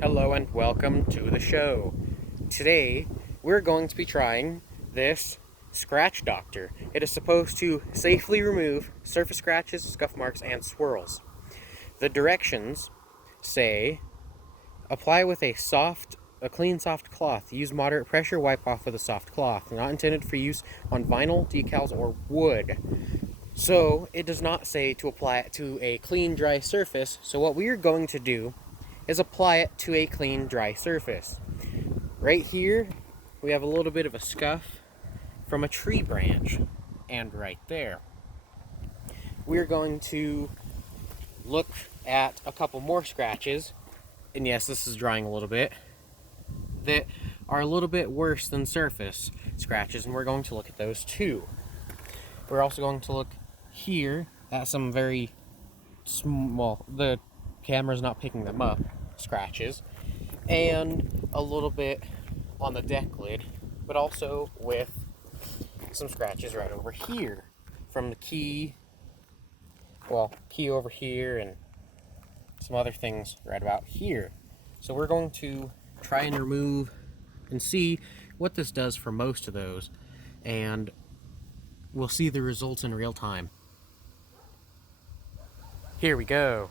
Hello and welcome to the show. Today we're going to be trying this Scratch Doctor. It is supposed to safely remove surface scratches, scuff marks, and swirls. The directions say apply with a clean soft cloth. Use moderate pressure, wipe off with a soft cloth. Not intended for use on vinyl, decals, or wood. So it does not say to apply it to a clean, dry surface. So what we are going to do is apply it to a clean, dry surface. Right here, we have a little bit of a scuff from a tree branch. And right there, we're going to look at a couple more scratches. And yes, this is drying a little bit. That are a little bit worse than surface scratches, and we're going to look at those too. We're also going to look here at some very small, the camera's not picking them up, scratches, and a little bit on the deck lid, but also with some scratches right over here from the key over here and some other things right about here. So we're going to try and remove and see what this does for most of those, and we'll see the results in real time. Here we go.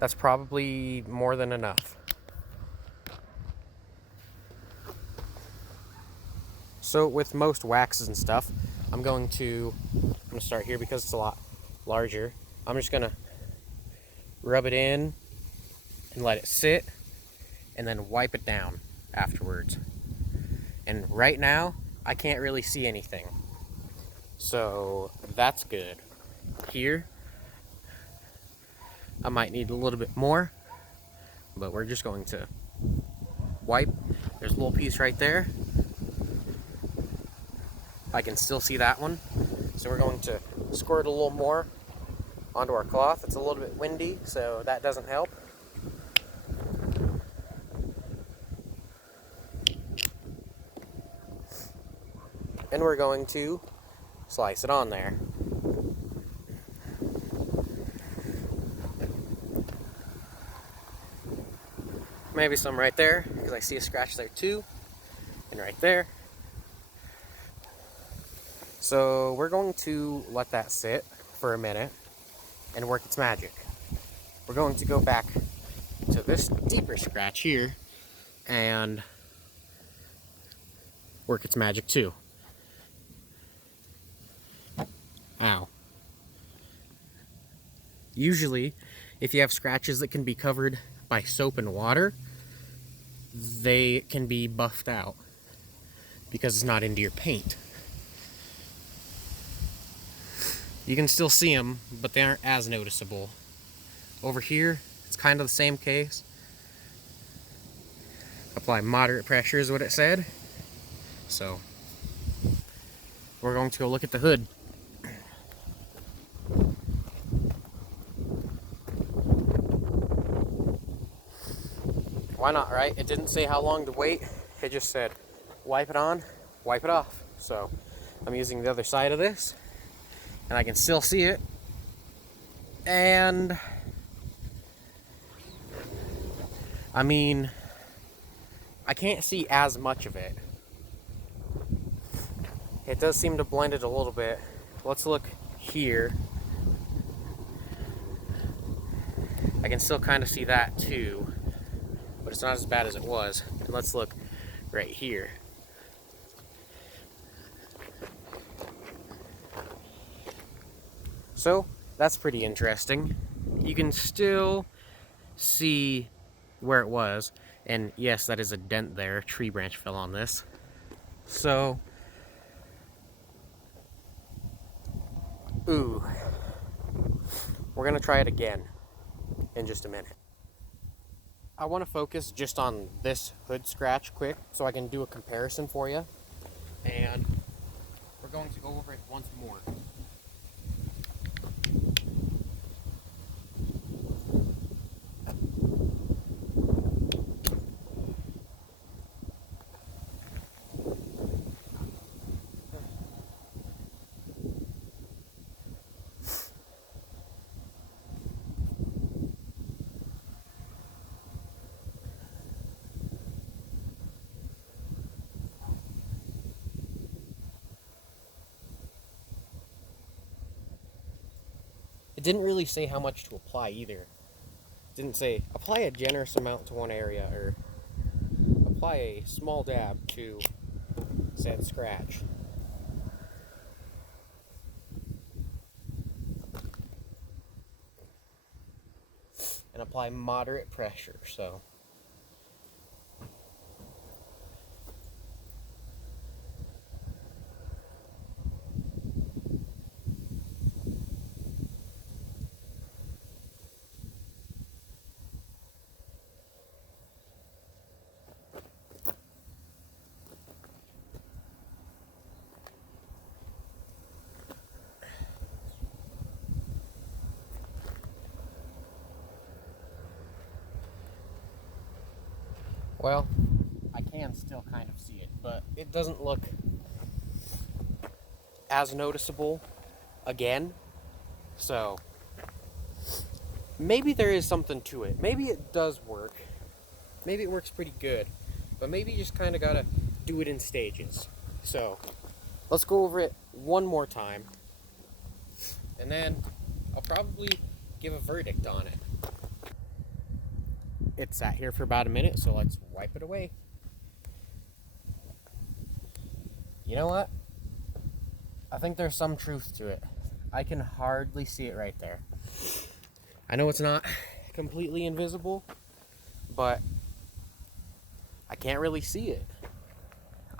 That's probably more than enough. So with most waxes and stuff, I'm going to start here because it's a lot larger. I'm just gonna rub it in and let it sit and then wipe it down afterwards. And right now, I can't really see anything. So that's good. Here, I might need a little bit more, but we're just going to wipe. There's a little piece right there. I can still see that one. So we're going to squirt a little more onto our cloth. It's a little bit windy, so that doesn't help. And we're going to slice it on there. Maybe some right there, because I see a scratch there too, and right there. So we're going to let that sit for a minute and work its magic. We're going to go back to this deeper scratch here and work its magic too. Ow. Usually, if you have scratches that can be covered by soap and water, they can be buffed out because it's not into your paint. You can still see them, but they aren't as noticeable. Over here, it's kind of the same case. Apply moderate pressure is what it said. So, we're going to go look at the hood. Why not, right? It didn't say how long to wait. It just said, wipe it on, wipe it off. So, I'm using the other side of this, and I can still see it. And I mean, I can't see as much of it. It does seem to blend it a little bit. Let's look here. I can still kind of see that too, but it's not as bad as it was. And let's look right here. So that's pretty interesting. You can still see where it was, and yes, that is a dent there. A tree branch fell on this. So, ooh, we're gonna try it again in just a minute. I want to focus just on this hood scratch quick so I can do a comparison for you, and we're going to go over it once more. It didn't really say how much to apply either. It didn't say apply a generous amount to one area or apply a small dab to said scratch. And apply moderate pressure, so well, I can still kind of see it, but it doesn't look as noticeable again. So maybe there is something to it. Maybe it does work. Maybe it works pretty good. But maybe you just kind of gotta do it in stages. So let's go over it one more time. And then I'll probably give a verdict on it. It sat here for about a minute, so let's wipe it away. You know what? I think there's some truth to it. I can hardly see it right there. I know it's not completely invisible, but I can't really see it.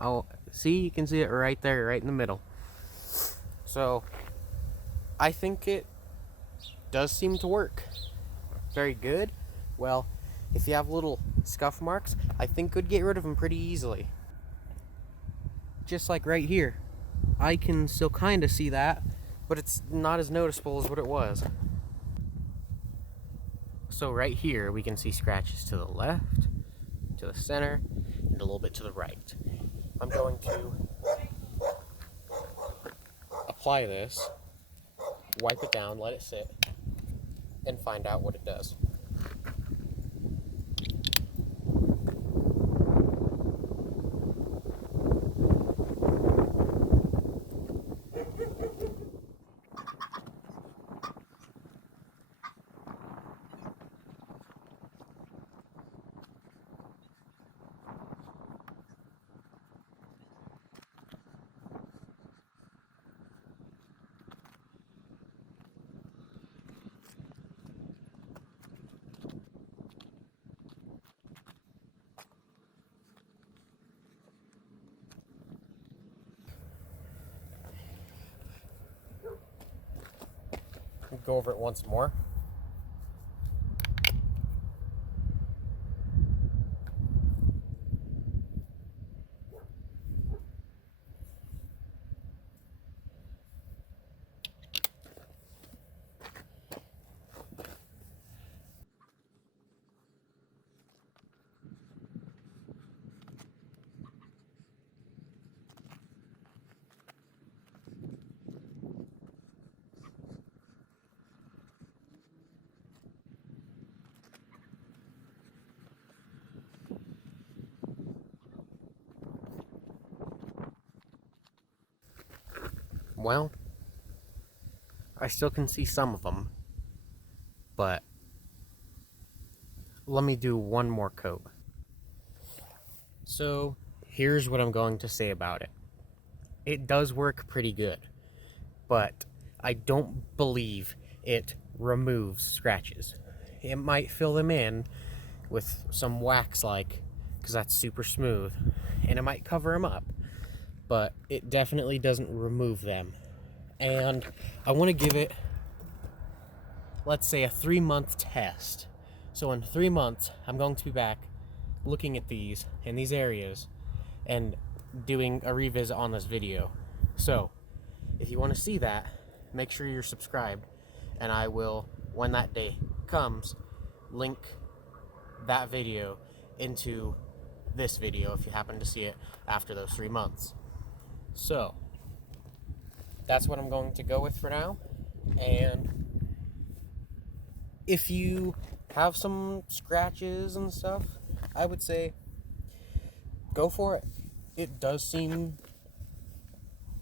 Oh, see, you can see it right there, right in the middle. So I think it does seem to work. Very good. Well, if you have little scuff marks, I think could get rid of them pretty easily. Just like right here. I can still kind of see that, but it's not as noticeable as what it was. So right here, we can see scratches to the left, to the center, and a little bit to the right. I'm going to apply this, wipe it down, let it sit, and find out what it does. Go over it once more. Well, I still can see some of them, but let me do one more coat. So here's what I'm going to say about it. It does work pretty good, but I don't believe it removes scratches. It might fill them in with some wax-like, because that's super smooth, and it might cover them up, but it definitely doesn't remove them. And I want to give it, let's say, a 3-month test. So in 3 months, I'm going to be back looking at these in these areas and doing a revisit on this video. So if you want to see that, make sure you're subscribed, and I will, when that day comes, link that video into this video if you happen to see it after those 3 months. So that's what I'm going to go with for now. And if you have some scratches and stuff, I would say go for it. It does seem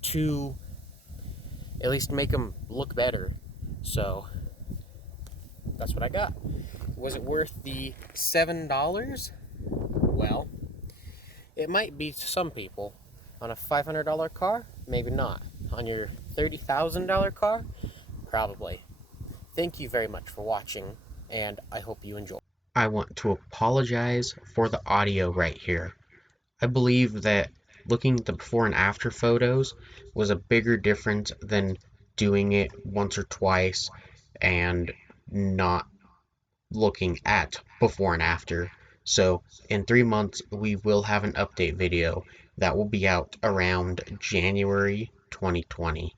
to at least make them look better. So that's what I got. Was it worth the $7? Well, it might be to some people. On a $500 car, maybe not. On your $30,000 car, probably. Thank you very much for watching, and I hope you enjoy. I want to apologize for the audio right here. I believe that looking at the before and after photos was a bigger difference than doing it once or twice and not looking at before and after. So in 3 months, we will have an update video that will be out around January 2020.